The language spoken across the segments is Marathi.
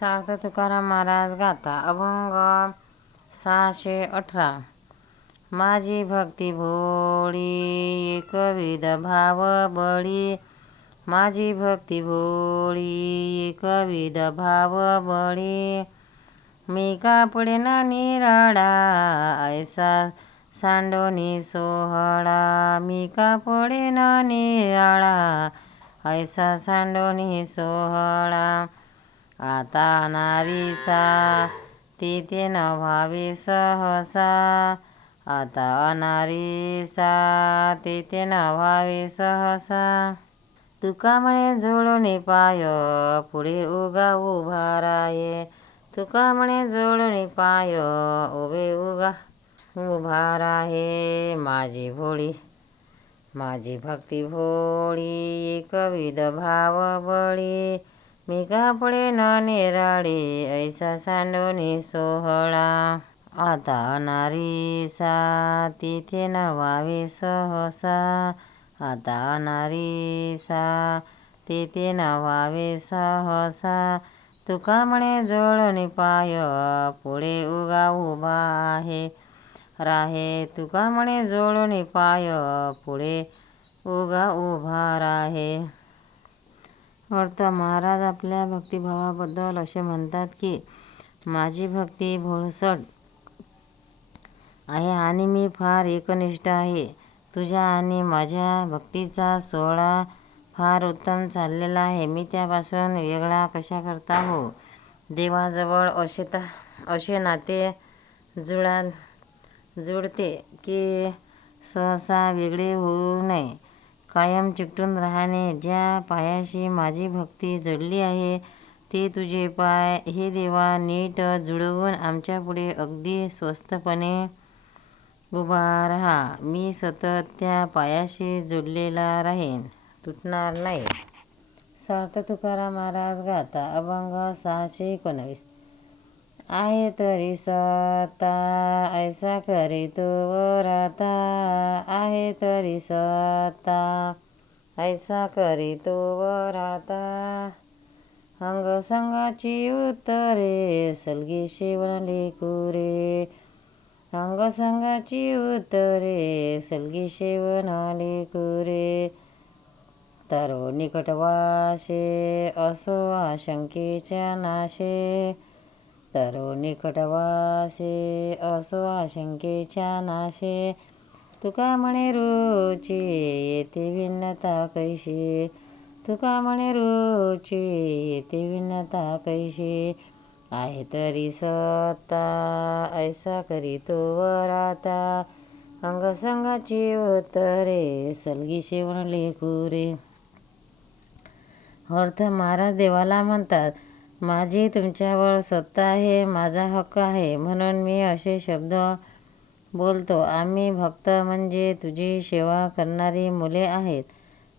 सार्थ तुकाराम महाराज गाता. अभंग सहाशे अठरा. माझी भक्ती भोळी एकविध भाव बळी. माझी भक्ती भोळी एकविध भाव बळी. मी कापडे ना निराडा ऐसा सांडोनी सोहळा. मी कापडे ना निराळा ऐसा सांडोनी सोहळा. आता नारीसा तिथे न भावी सहसा. आता अनारीसा तिथे न भावी सहसा. तुका म्हणे जोडून पाय पुढे उगा उभा राये तुका म्हणे जोडून पाय उभे उगा उभा राहे. माझी भोळी माझी भक्ती भोळी कविद भाव बळी मी कापडे पुढे न ऐसा सांडोनी सोहळा आता नारीसा तिथे नवावे सहसा आता नारीसा तिथे न सहसा तुका म्हणे जोडून पाय पुढे उगा उभा आहे राहे तुका म्हणे जोडून पाय पुढे उगा उभा राहे अर्थ महाराज आपल्या भक्तिभावाबद्दल असे म्हणतात की माझी भक्ती भोळसट आहे आणि मी फार एकनिष्ठ आहे. तुझ्या आणि माझ्या भक्तीचा सोहळा फार उत्तम चाललेला आहे. मी त्यापासून वेगळा कशा करता हो देवाजवळ असे ता असे नाते जुळा जुळते की सहसा वेगळे होऊ नये. कायम चिकटून राहणे. ज्या पायाशी माझी भक्ती जडली आहे ते तुझे पाय हे देवा नीट जुळवून आमच्यापुढे अगदी स्वस्तपणे उभा राहा. मी सतत त्या पायाशी जोडलेला राहीन तुटणार नाही. सार्थ तुकाराम महाराज गाता अभंग सहाशे एकोणावीस. आहे तरी सता ऐसा करी तू वराता. आहे तरी सत्ता ऐसा करी करीतो वराता. अंगसंगाची उत्तरे सलगी शिवण कुरे अंगसंगाची उत्तरे सलगी शिवण कुरे तरो निकटवाशे असो आशंकेच्या नाशे. तरो निकटवासे असो आशंकेच्या नाशे. तुका म्हणे रुची येते भिन्नता कैशी? तुका म्हणे रुची येते भिन्नता कैशी? आहे तरी सत्ता ऐसा करीतो वराता अंगसंगाची उत्तरे सलगी शिवण कुरे अर्थ महाराज देवाला म्हणतात माझी तुमच्यावर सत्ता आहे माझा हक्क आहे म्हणून मी असे शब्द बोलतो. आम्ही भक्त म्हणजे तुझी सेवा करणारी मुले आहेत.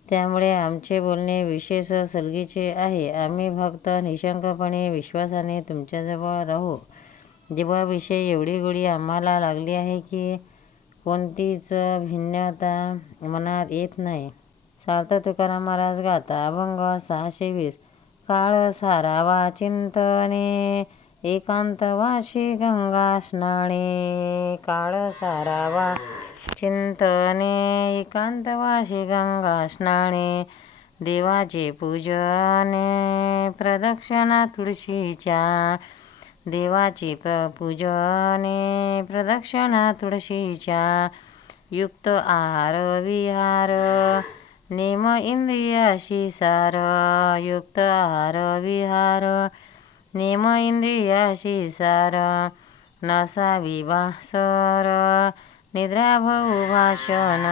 त्यामुळे आमचे बोलणे विशेष सलगीचे आहे. आम्ही भक्त निशंकपणे विश्वासाने तुमच्याजवळ राहू. जीवाविषयी एवढी गोडी आम्हाला लागली आहे की कोणतीच भिन्नता मनात येत नाही. सार्थ तुकाराम महाराज गाता अभंग सहाशे वीस. काळ सारावा चिंतने एकांतवाशी गंगा स्नाने. काळ सारावा चिंतने एकांतवाशी गंगा स्नाने. देवाचे पूजने प्रदक्षिणा तुळशीच्या. देवाची प्र पूजने प्रदक्षिणा तुळशीच्या. युक्त आहार विहार नेम इंद्रियाशी सार युक्त आहार विहार. नेम इंद्रियाशी सार नसावी निद्रा निद्राभऊ भाषण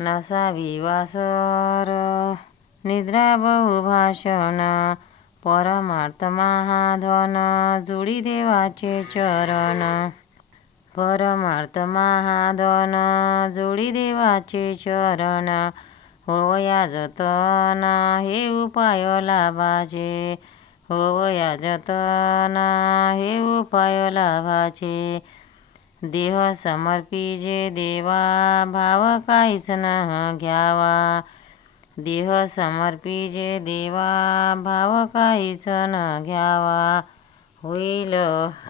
नसा विवासर. निद्रा निद्राभऊ भाषण परमार्थ महाधन जुडी देवाचे चरण. परमार्थ महाधन जोडी देवाचे चरण होवया जतन हे उपाय लाभाचे. होवया जतन हे उपाय लाभाचे. देह समर्पी जे देवा भाव काहीच न घ्यावा. देह समर्पिजे देवा भाव काहीच न घ्यावा. होईल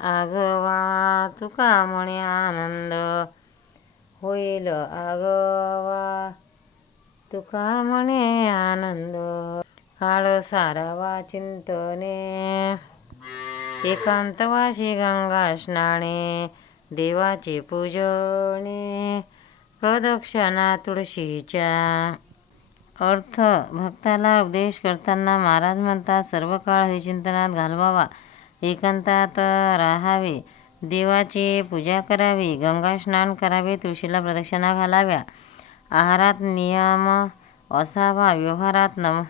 आगवा तुका म्हणे आनंद. होईल आगवा तुका म्हणे आनंद. काळ सारावा चिंतने. एकांतवाशी गंगा स्नाने. देवाचे पूजने. प्रदक्षिणा तुळशीच्या. अर्थ भक्ताला उपदेश करताना महाराज म्हणतात सर्व काळ हे चिंतनात घालवावा. एकांतात राहावे. देवाची पूजा करावी. गंगा स्नान करावे. तुळशीला प्रदक्षिणा घालाव्या. आहारात नियम असावा. व्यवहारात नम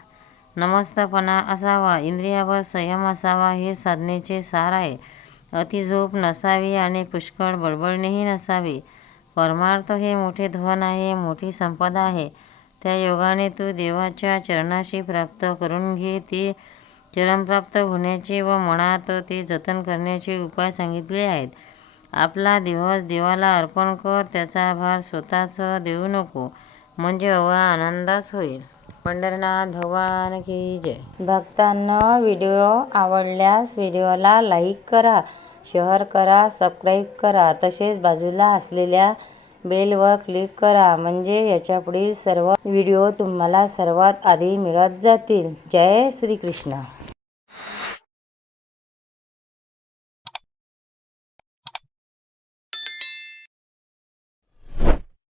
नमस्तपणा असावा. इंद्रियावर संयम असावा. हे साधनेचे सार आहे. अति झोप नसावी आणि पुष्कळ बडबडणेही नसावी. परमार्थ हे मोठे धन आहे. मोठी संपदा आहे. त्या योगाने तू देवाच्या चरणाशी प्राप्त करून घे. ती चरणप्राप्त होण्याचे व मनात ते जतन करण्याचे उपाय सांगितले आहेत. आपला दिवस देवाला अर्पण कर त्याचा भार स्वतःच देऊ नको म्हणजे अवा आनंदास होईल. पंढरनाथ भगवान की जय. भक्तांना व्हिडिओ आवडल्यास व्हिडिओला लाईक करा शेअर करा सबस्क्राईब करा. तसेच बाजूला असलेल्या बेलवर क्लिक करा म्हणजे याच्यापुढील सर्व व्हिडिओ तुम्हाला सर्वात आधी मिळत जातील. जय श्रीकृष्ण.